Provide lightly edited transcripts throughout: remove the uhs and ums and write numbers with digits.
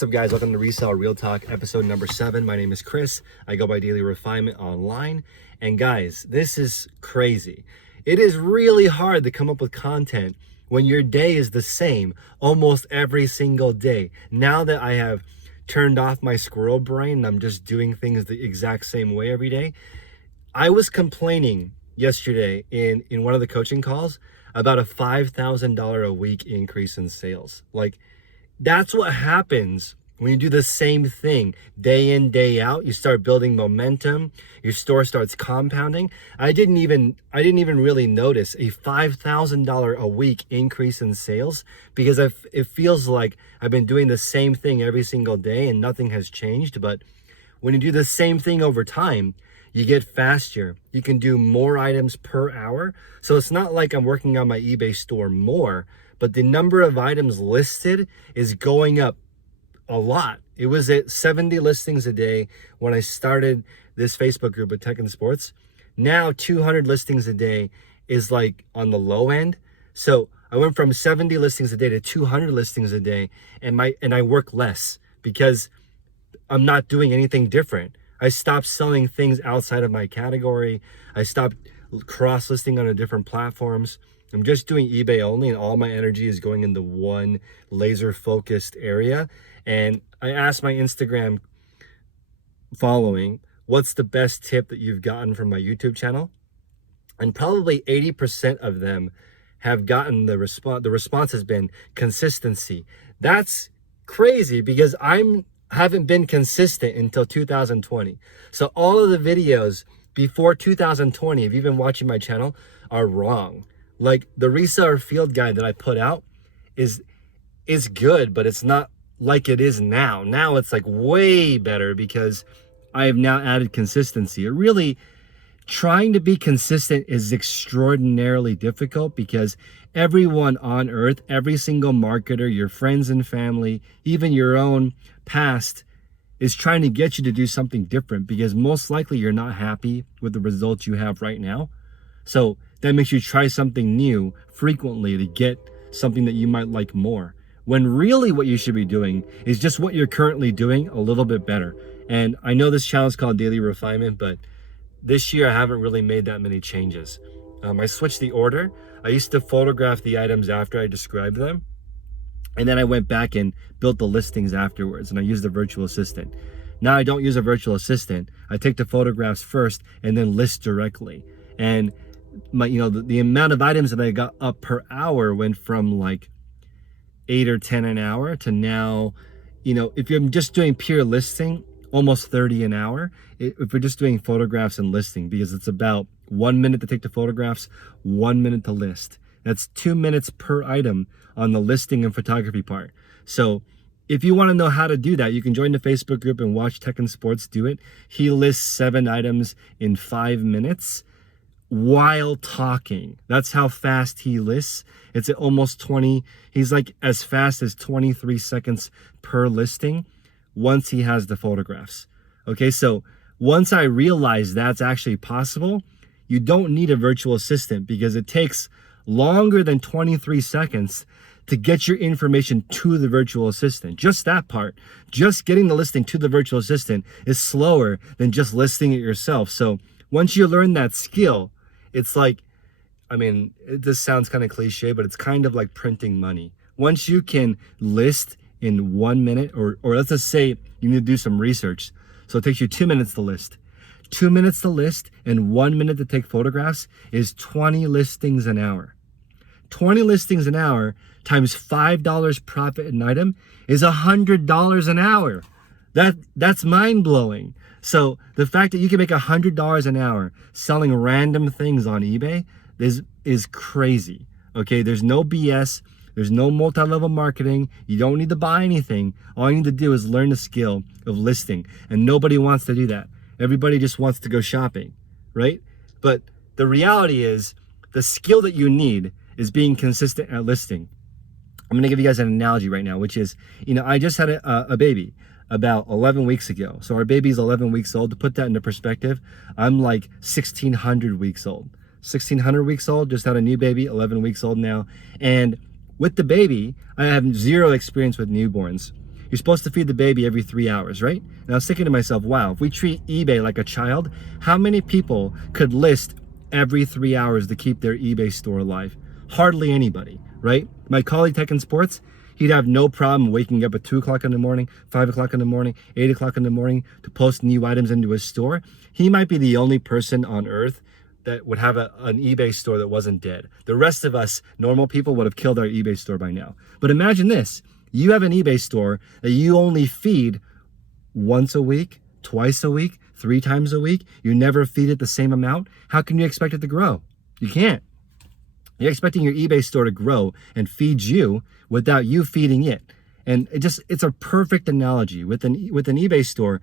What's up, guys? Welcome to Reseller Real Talk, episode number 7. My name is Chris. I go by Daily Refinement online. And guys, this is crazy. It is really hard to come up with content when your day is the same almost every single day. Now that I have turned off my squirrel brain and I'm just doing things the exact same way every day, I was complaining yesterday in one of the coaching calls about a $5,000 a week increase in sales. Like, that's what happens when you do the same thing day in, day out. You start building momentum. Your store starts compounding. I didn't even really notice a $5,000 a week increase in sales because it feels like I've been doing the same thing every single day and nothing has changed. But when you do the same thing over time, you get faster. You can do more items per hour. So it's not like I'm working on my eBay store more, but the number of items listed is going up a lot. It was at 70 listings a day when I started this Facebook group with Tech and Sports. Now 200 listings a day is like on the low end. So I went from 70 listings a day to 200 listings a day, and I work less because I'm not doing anything different. I stopped selling things outside of my category. I stopped cross-listing on different platforms. I'm just doing eBay only, and all my energy is going into one laser-focused area. And I asked my Instagram following, what's the best tip that you've gotten from my YouTube channel? And probably 80% of them have gotten the response. The response has been consistency. That's crazy because I haven't been consistent until 2020. So all of the videos before 2020, if you've been watching my channel, are wrong. Like, the reseller field guide that I put out is good, but it's not like it is now. Now it's like way better because I have now added consistency. It really, trying to be consistent is extraordinarily difficult because everyone on earth, every single marketer, your friends and family, even your own past, is trying to get you to do something different because most likely you're not happy with the results you have right now. So that makes you try something new frequently to get something that you might like more. When really what you should be doing is just what you're currently doing a little bit better. And I know this channel is called Daily Refinement, but this year I haven't really made that many changes. I switched the order. I used to photograph the items after I described them. And then I went back and built the listings afterwards, and I used the virtual assistant. Now I don't use a virtual assistant. I take the photographs first and then list directly. And the amount of items that I got up per hour went from like 8 or 10 an hour to now, if you're just doing pure listing, almost 30 an hour. If we're just doing photographs and listing, because it's about 1 minute to take the photographs, 1 minute to list. That's 2 minutes per item on the listing and photography part. So if you want to know how to do that, you can join the Facebook group and watch Tech and Sports do it. He lists 7 items in 5 minutes while talking. That's how fast he lists. It's at almost 20. He's like as fast as 23 seconds per listing once he has the photographs. Okay, so once I realized that's actually possible, you don't need a virtual assistant because it takes longer than 23 seconds to get your information to the virtual assistant. Just that part, just getting the listing to the virtual assistant is slower than just listing it yourself. So once you learn that skill, it's like, this sounds kind of cliche, but it's kind of like printing money. Once you can list in 1 minute, or let's just say you need to do some research. So it takes you 2 minutes to list. 2 minutes to list and 1 minute to take photographs is 20 listings an hour. 20 listings an hour times $5 profit an item is $100 an hour. That's mind-blowing. So the fact that you can make $100 an hour selling random things on eBay is crazy. Okay, there's no BS. There's no multi-level marketing. You don't need to buy anything. All you need to do is learn the skill of listing. And nobody wants to do that. Everybody just wants to go shopping, right? But the reality is the skill that you need is being consistent at listing. I'm going to give you guys an analogy right now, which is, I just had a baby about 11 weeks ago. So our baby's 11 weeks old. To put that into perspective, I'm like 1,600 weeks old. 1,600 weeks old, just had a new baby, 11 weeks old now. And with the baby, I have zero experience with newborns. You're supposed to feed the baby every 3 hours, right? And I was thinking to myself, wow, if we treat eBay like a child, how many people could list every 3 hours to keep their eBay store alive? Hardly anybody, right? My colleague Tech and Sports, he'd have no problem waking up at 2 o'clock in the morning, 5 o'clock in the morning, 8 o'clock in the morning to post new items into his store. He might be the only person on earth that would have an eBay store that wasn't dead. The rest of us, normal people, would have killed our eBay store by now. But imagine this. You have an eBay store that you only feed once a week, twice a week, 3 times a week. You never feed it the same amount. How can you expect it to grow? You can't. You're expecting your eBay store to grow and feed you without you feeding it. And it's a perfect analogy. With an eBay store,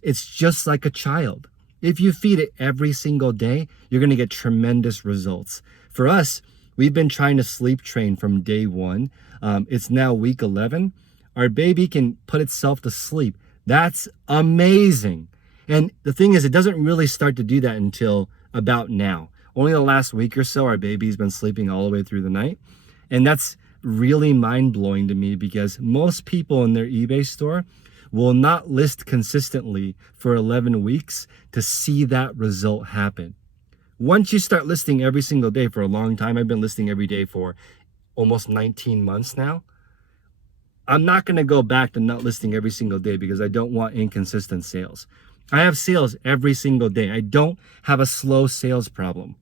it's just like a child. If you feed it every single day, you're going to get tremendous results. For us, we've been trying to sleep train from day one. It's now week 11. Our baby can put itself to sleep. That's amazing. And the thing is, it doesn't really start to do that until about now. Only the last week or so, our baby's been sleeping all the way through the night. And that's really mind-blowing to me because most people in their eBay store will not list consistently for 11 weeks to see that result happen. Once you start listing every single day for a long time, I've been listing every day for almost 19 months now. I'm not going to go back to not listing every single day because I don't want inconsistent sales. I have sales every single day. I don't have a slow sales problem.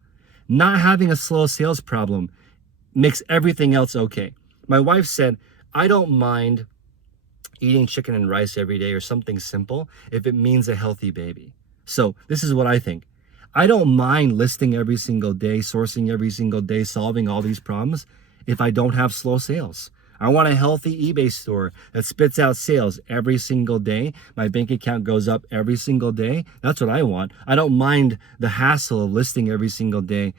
Not having a slow sales problem makes everything else okay. My wife said, I don't mind eating chicken and rice every day or something simple if it means a healthy baby. So this is what I think. I don't mind listing every single day, sourcing every single day, solving all these problems if I don't have slow sales. I want a healthy eBay store that spits out sales every single day. My bank account goes up every single day. That's what I want. I don't mind the hassle of listing every single day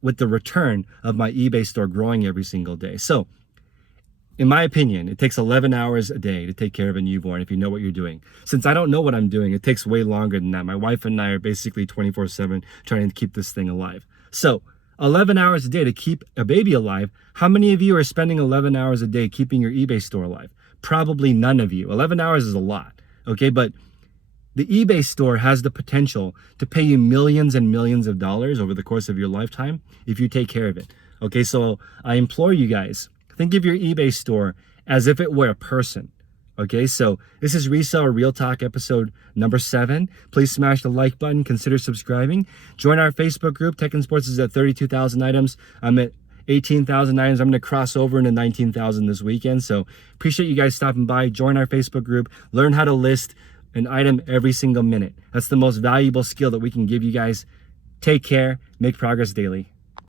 with the return of my eBay store growing every single day. So in my opinion, it takes 11 hours a day to take care of a newborn if you know what you're doing. Since I don't know what I'm doing, it takes way longer than that. My wife and I are basically 24/7 trying to keep this thing alive. So 11 hours a day to keep a baby alive. How many of you are spending 11 hours a day keeping your eBay store alive? Probably none of you. 11 hours is a lot, okay? But the eBay store has the potential to pay you millions and millions of dollars over the course of your lifetime if you take care of it, okay? So I implore you guys, think of your eBay store as if it were a person. Okay, so this is Reseller Real Talk episode number 7. Please smash the like button, consider subscribing. Join our Facebook group. Tech and Sports is at 32,000 items. I'm at 18,000 items. I'm going to cross over into 19,000 this weekend. So appreciate you guys stopping by. Join our Facebook group. Learn how to list an item every single minute. That's the most valuable skill that we can give you guys. Take care. Make progress daily.